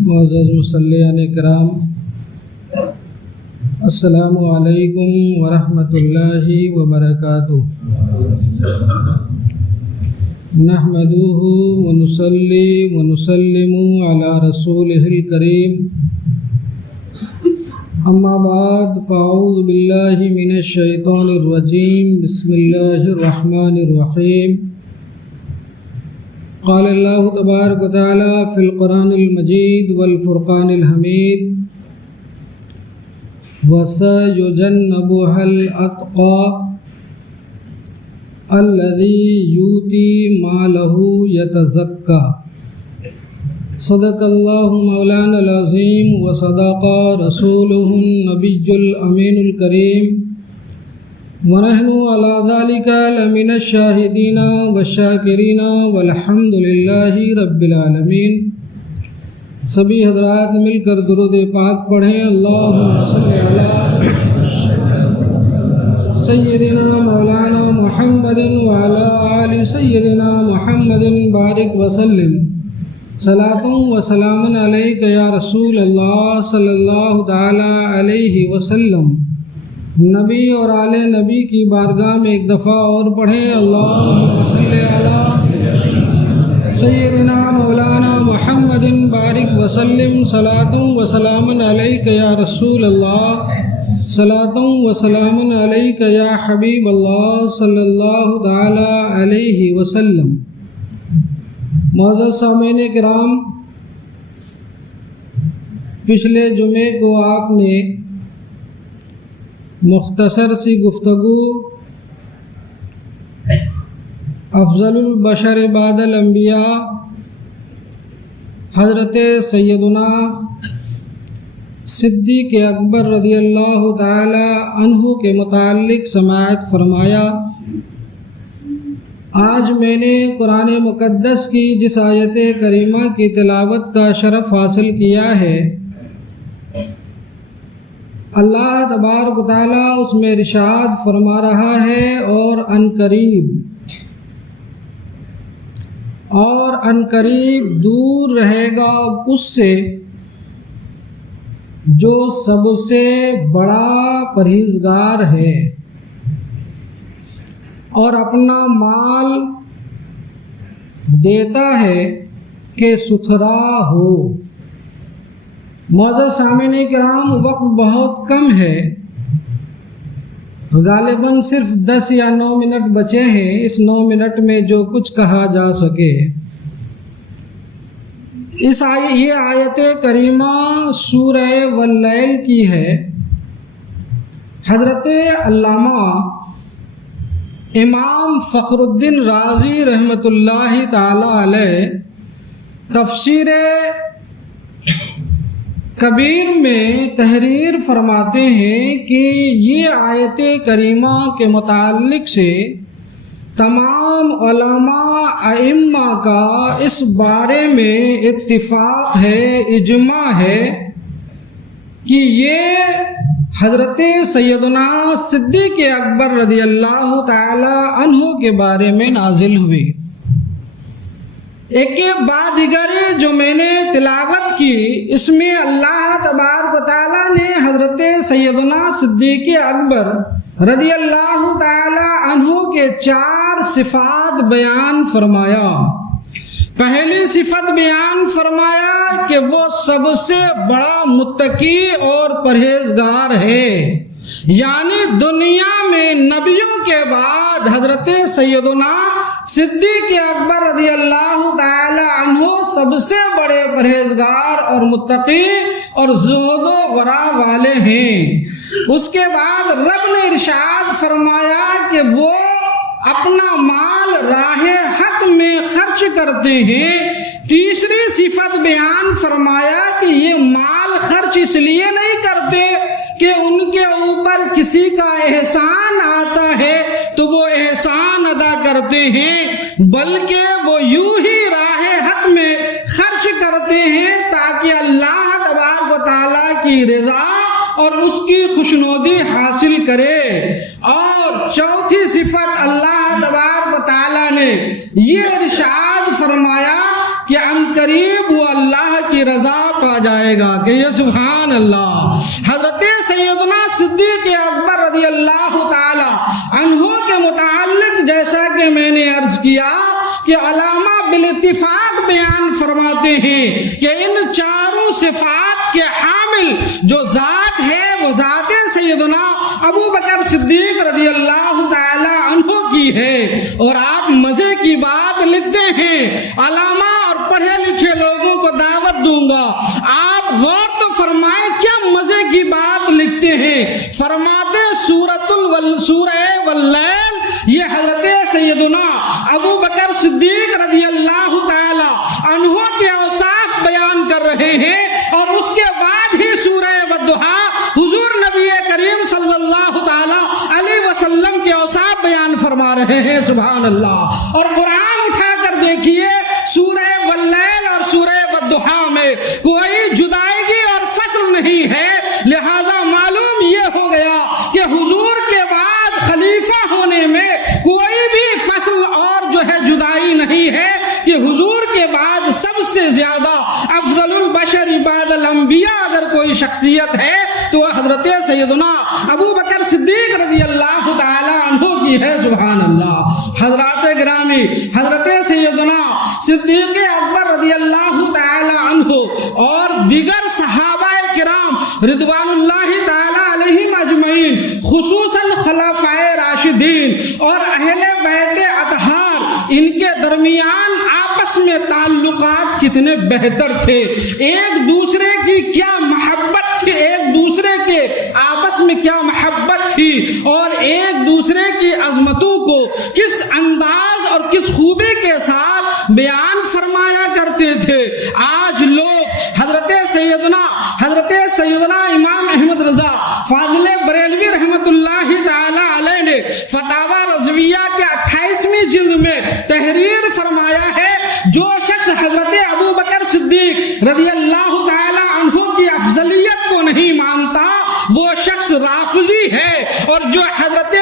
معزز مصلیان کرام، السلام علیکم ورحمۃ اللہ وبرکاتہ۔ نحمدہ ونصلی ونسلم علی رسولہ الکریم، اما بعد فاعوذ باللہ من الشیطان الرجیم، بسم اللہ الرحمن الرحیم۔ قال اللہ تبارک و تعالی فی القرآن المجید والفرقان الحمید، وَسَيُجَنَّبُهَا الْأَتْقَى الَّذِي يُؤْتِي مَالَهُ يَتَزَكَّى۔ صدق اللہ مولانا العظیم وصدق رسولہ النبی الامین الکریم، ونحن علی ذلک لمن الشاہدین والشاکرین والحمد للہ رب العالمین۔ سبھی حضرات مل کر درود پاک پڑھیں۔ اللہم صلی علی سیدنا مولانا محمد وعلی آل سیدنا محمد بارک وسلم، صلاۃ و سلام علیک یا رسول اللہ صلی اللہ تعالی علیہ وسلم۔ نبی اور آل نبی کی بارگاہ میں ایک دفعہ اور پڑھیں، اللہم صلی علی سیدنا مولانا محمد بارک وسلم، صلاۃ و سلام علیک یا رسول اللہ، صلاۃ و سلام علیک یا حبیب اللہ صلی اللہ تعالی علیہ وسلم۔ معزز سامعین کرام، پچھلے جمعے کو آپ نے مختصر سی گفتگو افضل البشر بعد الانبیاء حضرت سیدنا صدیق اکبر رضی اللہ تعالی عنہ کے متعلق سماعت فرمایا۔ آج میں نے قرآن مقدس کی جس آیت کریمہ کی تلاوت کا شرف حاصل کیا ہے، اللہ تبارک و تعالیٰ اس میں ارشاد فرما رہا ہے، اور عنقریب دور رہے گا اس سے جو سب سے بڑا پرہیزگار ہے اور اپنا مال دیتا ہے کہ ستھرا ہو۔ معزز سامعین کرام، وقت بہت کم ہے، غالباً صرف 10 یا 9 منٹ بچے ہیں۔ اس 9 منٹ میں جو کچھ کہا جا سکے، یہ آیت کریمہ سورہ واللیل کی ہے۔ حضرت علامہ امام فخر الدین رازی رحمۃ اللہ تعالی علیہ تفسیر کبیر میں تحریر فرماتے ہیں کہ یہ آیت کریمہ کے متعلق سے تمام علماء ائمہ کا اس بارے میں اتفاق ہے، اجماع ہے کہ یہ حضرت سیدنا صدیق اکبر رضی اللہ تعالی عنہ کے بارے میں نازل ہوئی۔ ایک بعد دیگر جو میں نے تلاوت کی، اس میں اللہ تبارک و تعالیٰ نے حضرت سیدنا صدیق اکبر رضی اللہ تعالی عنہ کے 4 صفات بیان فرمایا۔ پہلی صفت بیان فرمایا کہ وہ سب سے بڑا متقی اور پرہیزگار ہے، یعنی دنیا میں نبیوں کے بعد حضرت سیدنا صدیق اکبر رضی اللہ تعالی عنہ سب سے بڑے پرہیزگار اور متقی اور زہد و ورع والے ہیں۔ اس کے بعد رب نے ارشاد فرمایا کہ وہ اپنا مال راہ حق میں خرچ کرتے ہیں۔ تیسری صفت بیان فرمایا کہ یہ مال خرچ اس لیے نہیں کرتے کہ ان کے اوپر کسی کا احسان آتا ہے تو وہ احسان ادا کرتے ہیں، بلکہ وہ یوں ہی راہ حق میں خرچ کرتے ہیں تاکہ اللہ تبارک و تعالیٰ کی رضا اور اس کی خوشنودی حاصل کرے۔ اور چوتھی صفت اللہ تبارک و تعالیٰ نے یہ ارشاد فرمایا کہ عنقریب وہ اللہ کی رضا پا جائے گا. کہ یہ سبحان اللہ. حضرت سیدنا صدیق اکبر رضی اللہ تعالی عنہ کے متعلق جیسا کہ میں نے عرض کیا کہ علامہ بالاتفاق بیان فرماتے ہیں کہ ان چاروں صفات کے حامل جو ذات ہے وہ ذات سیدنا ابو بکر صدیق رضی اللہ تعالی عنہ کی ہے. اور آپ مزے کی بات لکھتے ہیں, علامہ اور پڑھے لکھے لوگوں کو دعوت دوں گا, آپ غور تو فرمائیں کیا مزے کی بات لکھتے ہیں. فرماتے سورہ واللیل, یہ حضرت سیدنا ابو بکر صدیق رضی اللہ تعالی عنہ کے اوصاف بیان کر رہے ہیں, اور اس کے بعد ہی سورہ والضحیٰ حضور نبی کریم صلی اللہ تعالی علیہ وسلم کے اوصاف بیان فرما رہے ہیں. سبحان اللہ. اور قرآن اٹھا کر دیکھیے, سورہ واللیل اور سورہ والضحیٰ میں کوئی جدائیگی اور فصل نہیں ہے. لہذا معلوم یہ ہو گیا کہ حضور کے بعد خلیفہ ہونے میں کوئی بھی فصل اور جو ہے جدائی نہیں ہے, کہ حضور کے بعد سب سے زیادہ افضل البشر بعد الانبیاء اگر کوئی شخصیت ہے تو حضرت سیدنا ابو بکر صدیق رضی اللہ تعالی عنہ کی ہے. سبحان اللہ. حضرات گرامی, حضرت سیدنا صدیق اکبر رضی اللہ تعالی عنہ اور دیگر صحابہ کرام رضوان اللہ تعالی علیہم اجمعین, خصوصاً خلفائے راشدین اور اہل بیت اطہار, ان کے درمیان آپس میں تعلقات کتنے بہتر تھے. ایک دوسرے کی کیا محبت تھی, ایک دوسرے کے آپس میں کیا محبت تھی, اور ایک دوسرے کی عظمتوں کو کس انداز اور کس خوبی کے ساتھ بیان فرمایا کرتے تھے. آج لوگ حضرت سیدنا امام احمد رضا فاضل بریلوی رحمت اللہ تعالی علیہ نے فتاوی رضویہ کے 28ویں جلد میں تحریر فرمایا ہے, جو شخص حضرت ابو بکر صدیق رضی اللہ تعالی عنہ کی افضلیت کو نہیں مانتا وہ شخص رافضی ہے, اور جو حضرت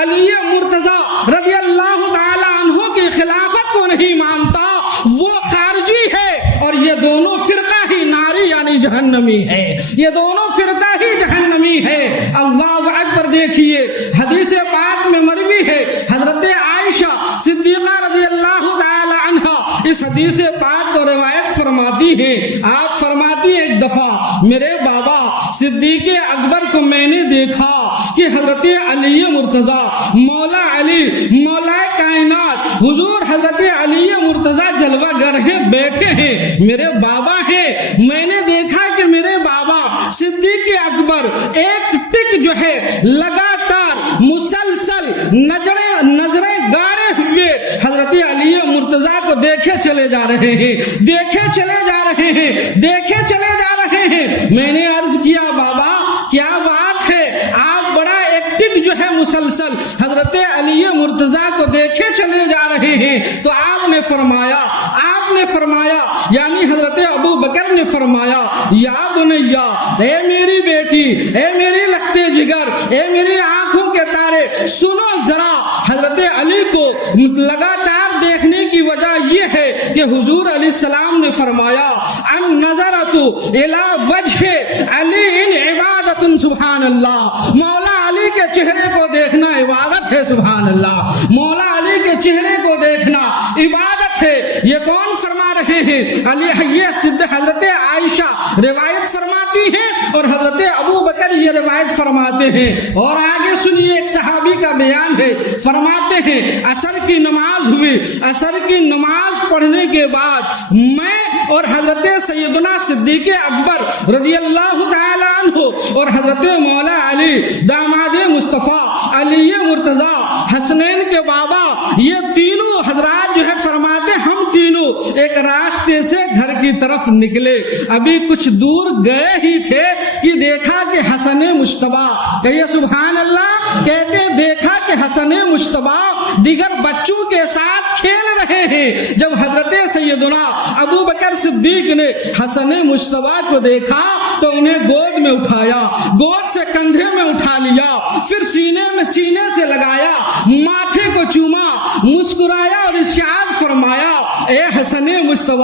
علی مرتضی رضی اللہ تعالی عنہ کی خلافت کو نہیں مانتا وہ خارجی ہے. اور یہ دونوں فرقہ ہی ناری یعنی جہنمی ہے, یہ دونوں فرقہ ہی جہنمی ہے. اللہ اکبر. دیکھیے حدیث پاک میں مروی ہے, حضرت عائشہ صدیقہ رضی اللہ تعالی عنہ اس حدیث پاک کو روایت فرماتی ہیں. آپ فرماتی ہیں, ایک دفعہ میرے بابا صدیق اکبر کو میں نے دیکھا کہ حضرت علی مرتضی مولا علی مولا کائنات حضور حضرت علی مرتضی جلوہ گر ہیں, بیٹھے ہیں, میرے بابا ہیں. میں نے دیکھا کہ میرے بابا صدیق اکبر ایک ٹک جو ہے لگاتار مسلسل نظریں گاڑے ہوئے حضرت علی مرتضی کو دیکھے چلے جا رہے ہیں, دیکھے چلے جا رہے ہیں, دیکھے چلے جا رہے ہیں. میں نے عرض کیا, بابا کیا بات ہے, آپ بڑا ایکٹو جو ہے مسلسل حضرت علی مرتضی کو دیکھے چلے جا رہے ہیں. تو آپ نے فرمایا یعنی حضرت ابو بکر نے فرمایا, یا بنیا, اے میری بیٹی, اے میری لختے جگر, اے میری آنکھوں کے تارے, سنو ذرا. حضرت علی کو لگاتار دیکھنے کی وجہ یہ ہے کہ حضور علیہ السلام نے فرمایا, النظرۃ الی وجہ علی عبادت. سبحان اللہ. مولا علی کے چہرے کو دیکھنا عبادت ہے. سبحان اللہ. مولا علی کے چہرے کو دیکھنا عبادت ہے. یہ کون فرما رہے ہیں؟ علی حضرت عائشہ روایت فرماتی ہیں اور حضرت ابو بکر یہ روایت فرماتے ہیں. اور آگے سنیے, ایک صحابی کا بیان ہے, فرماتے ہیں عصر کی نماز ہوئی, عصر کی نماز پڑھنے کے بعد میں اور حضرت سیدنا صدیق اکبر رضی اللہ تعالی عنہ اور حضرت مولا علی داماد مصطفیٰ علی مرتضی حسنین کے بابا, یہ تینوں حضرات جو ہے فرماتے ہم تینوں ایک راستے سے گھر کی طرف نکلے. ابھی کچھ دور گئے ہی تھے کہ دیکھا کہ حسن مجتبیٰ, کہیے سبحان اللہ, کہتے دیکھا کہ حسن مجتبیٰ دیگر بچوں کے ساتھ کھیل رہے ہیں. جب حضرت سیدنا ابو بکر صدیق نے حسن مجتبیٰ کو دیکھا تو انہیں گود میں اٹھایا, گود سے کندھے میں اٹھا لیا, پھر سینے سے لگایا, ماتھے کو چوما, مسکرایا اور ارشاد فرمایا, اے حسن مجتبی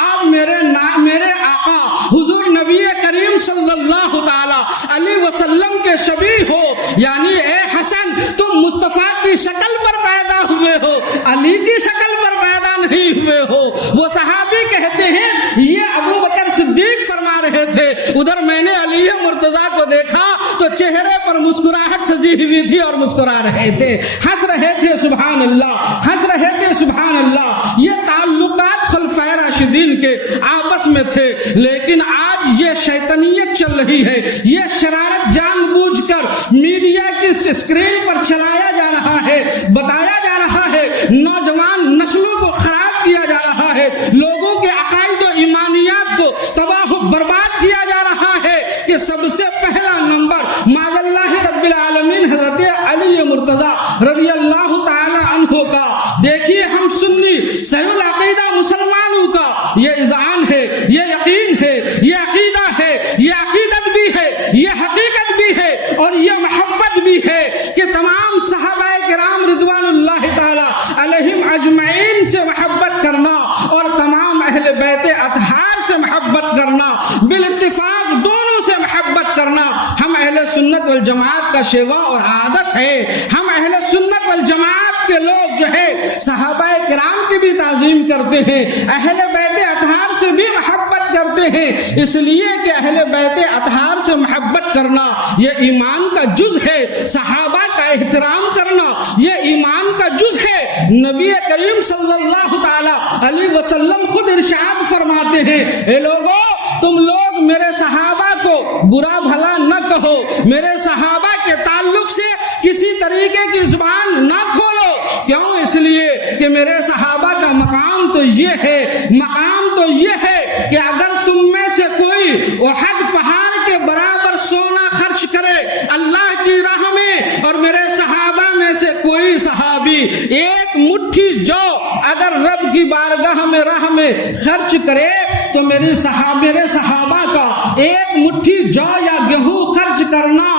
آپ میرے آقا حضور نبی کریم صلی اللہ تعالی علیہ وسلم کے شبیہ ہو، یعنی اے حسن تم مصطفیٰ کی شکل پر پیدا ہوئے ہو، علی کی شکل پر پیدا نہیں ہوئے ہو۔ وہ صحابی کہتے ہیں یہ ابو بکر صدیق فرما رہے تھے، ادھر میں نے علی مرتضیٰ کو دیکھا تو چہرے پر مسکراہٹ سجی ہوئی تھی اور مسکرا رہے تھے، ہنس رہے تھے، سبحان اللہ، ہنس رہے تھے، سبحان اللہ۔ یہ تعلقات خلفائے راشدین کے آپس میں تھے، لیکن آج یہ شیطنیت چل رہی ہے، یہ شرارت جان بوجھ کر میڈیا کی اسکرین پر چلایا جا رہا ہے، بتایا جا رہا ہے، نوجوان نسلوں کو خراب کیا جا رہا ہے، لوگوں کے عقائد و ایمانیات کو تباہ و برباد کیا جا رہا ہے کہ سب سے پہلا نمبر معاذ اللہ رب العالمین حضرت علی مرتضیٰ رضی اللہ تعالی عنہ کا۔ دیکھیے ہم سنی صحیح العقیدہ مسلمانوں کا یہ اذعان ہے، یہ یقین ہے، یہ عقیدہ ہے، یہ عقیدت بھی ہے، یہ حقیقت بھی ہے اور یہ محبت بھی ہے کہ تمام صحابہ کرام رضوان اللہ تعالی علیہم اجمعین سے محبت کرنا اور تمام اہل بیت اطہار سے محبت کرنا، بالاتفاق دونوں سے محبت کرنا ہم اہل سنت والجماعت کا شیوا اور عادت ہے۔ ہم اہل سنت والجماعت کے لوگ جو ہے صحابہ کرام کی بھی تعظیم کرتے ہیں، اہل بیت اطہار سے بھی محبت کرتے ہیں، اس لیے کہ اہل بیت اطہار سے محبت کرنا یہ ایمان کا جز ہے، صحابہ کا احترام کرنا یہ ایمان کا جز ہے۔ نبی کریم صلی اللہ تعالی علیہ وسلم خود ارشاد فرماتے ہیں، اے لوگو تم لوگ میرے صحابہ کو برا بھلا نہ کہو، میرے صحابہ کے تعلق سے کسی طریقے کی زبان نہ کھولو، کیوں؟ اس لیے کہ میرے صحابہ کا مقام تو یہ ہے، مقام تو یہ ہے کہ اگر تم میں سے کوئی احد پہاڑ کے برابر سونا خرچ کرے اللہ کی راہ میں اور میرے صحابہ میں سے کوئی صحابی ایک مٹھی جو اگر رب کی بارگاہ میں راہ میں خرچ کرے تو میرے صحابہ کا ایک مٹھی جو یا گیہوں خرچ کرنا،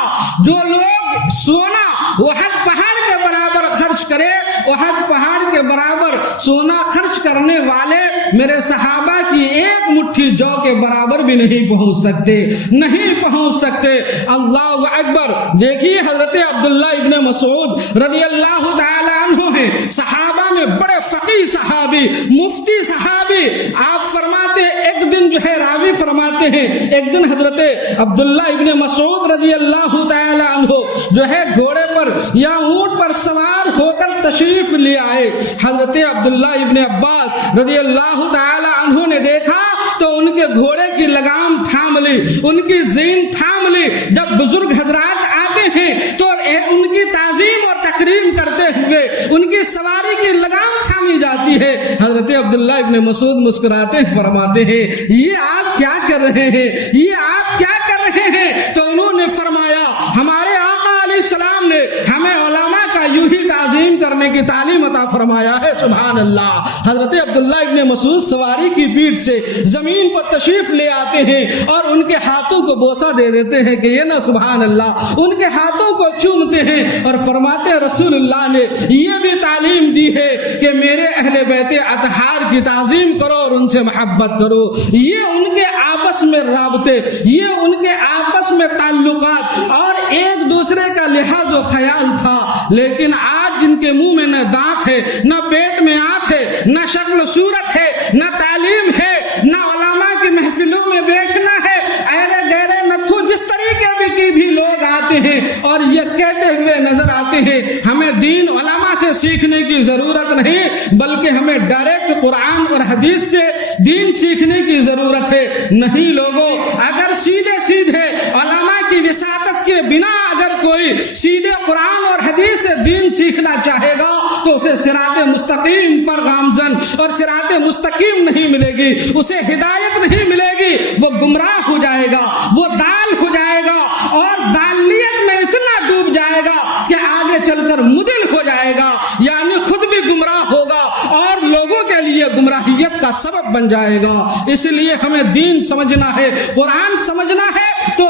جو لوگ سونا احد پہاڑ کے برابر خرچ کرے، احد پہاڑ کے برابر سونا خرچ کرنے والے میرے صحابہ کی ایک مٹھی جو کے برابر بھی نہیں پہنچ سکتے، نہیں پہنچ سکتے۔ اللہ اکبر۔ دیکھیے حضرت عبداللہ ابن مسعود رضی اللہ تعالی عنہ ہیں، صحابہ میں بڑے فقیہ صحابی، مفتی صحابی۔ آپ فرماتے ہیں ایک دن جو ہے راوی فرماتے ہیں ایک دن حضرت عبداللہ ابن مسعود رضی اللہ تعالی عنہ جو ہے گھوڑے پر یا اونٹ پر سوار ہو کر تشریف لے آئے۔ حضرت عبداللہ ابن عباس رضی اللہ تعالی عنہ نے دیکھا تو ان کے گھوڑے کی لگام تھام لی، ان کی زین تھام لی۔ جب بزرگ حضرات آتے ہیں تو ان کی تعظیم اور تکریم کرتے ہوئے ان کی سواری کی لگام تھامی جاتی ہے۔ حضرت عبداللہ ابن مسعود مسکراتے فرماتے ہیں یہ آپ کیا کر رہے ہیں، یہ آپ کیا کر رہے ہیں؟ تو انہوں نے فرمایا ہمارے آقا علیہ السلام نے ہمیں علماء کا یوں ہی تعظیم کرنے کی تعلیم عطا فرمایا ہے۔ سبحان اللہ۔ حضرت عبداللہ ابن مسعود سواری کی پیٹھ سے زمین پر تشریف لے آتے ہیں اور ان کے ہاتھوں کو بوسہ دے دیتے ہیں کہ یہ نا سبحان اللہ، ان کے ہاتھوں کو چومتے ہیں اور فرماتے ہیں رسول اللہ نے یہ بھی تعلیم دی ہے کہ میرے اہل بیت اطہار کی تعظیم کرو اور ان سے محبت کرو۔ یہ ان کے آپس میں رابطے، یہ ان کے آپس میں تعلقات اور ایک دوسرے کا لحاظ و خیال تھا، لیکن آج جن کے منہ میں نہ دانت ہے، نہ پیٹ میں آنت ہے، نہ شکل و صورت ہے، نہ تعلیم ہے، نہ علماء کی محفلوں میں بیٹھنا ہے، ایرے گہرے نتھو جس طریقے کی بھی لوگ آتے ہیں اور یہ کہتے ہوئے نظر آتے ہیں ہمیں دین علماء سے سیکھنے کی ضرورت نہیں بلکہ ہمیں ڈائریکٹ قرآن اور حدیث سے دین سیکھنے کی ضرورت ہے۔ نہیں لوگوں، اگر سیدھے سیدھے علماء کی وساطت کے بنا اگر کوئی سیدھے قرآن اور حدیث سے دین سیکھنا چاہے گا تو اسے صراط مستقیم پر گامزن اور صراط مستقیم نہیں ملے گی، اسے ہدایت نہیں ملے گی، وہ گمراہ ہو جائے گا، وہ دال ہو جائے گا اور دالیت میں اتنا ڈوب جائے گا کہ آگے چل کر مدل ہو جائے گا، یعنی خود بھی گمراہ ہوگا اور لوگوں کے لیے گمراہیت کا سبب بن جائے گا۔ اس لیے ہمیں دین سمجھنا ہے، قرآن سمجھنا ہے تو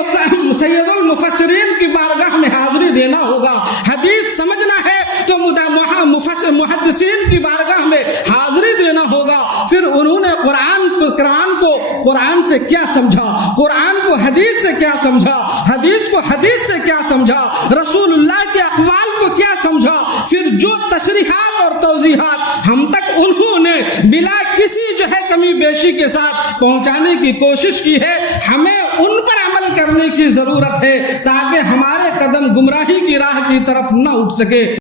سید المفسرین کی بارگاہ میں حاضری دینا ہوگا، حدیث سمجھنا ہے تو محدثین کی بارگاہ میں حاضری دینا ہوگا، سے کیا سمجھا، قرآن کو حدیث سے کیا سمجھا، حدیث کو حدیث سے کیا سمجھا، رسول اللہ کے اقوال کو کیا سمجھا، پھر جو تشریحات اور توضیحات ہم تک انہوں نے بلا کسی کمی بیشی کے ساتھ پہنچانے کی کوشش کی ہے، ہمیں ان پر عمل کرنے کی ضرورت ہے تاکہ ہمارے قدم گمراہی کی راہ کی طرف نہ اٹھ سکے۔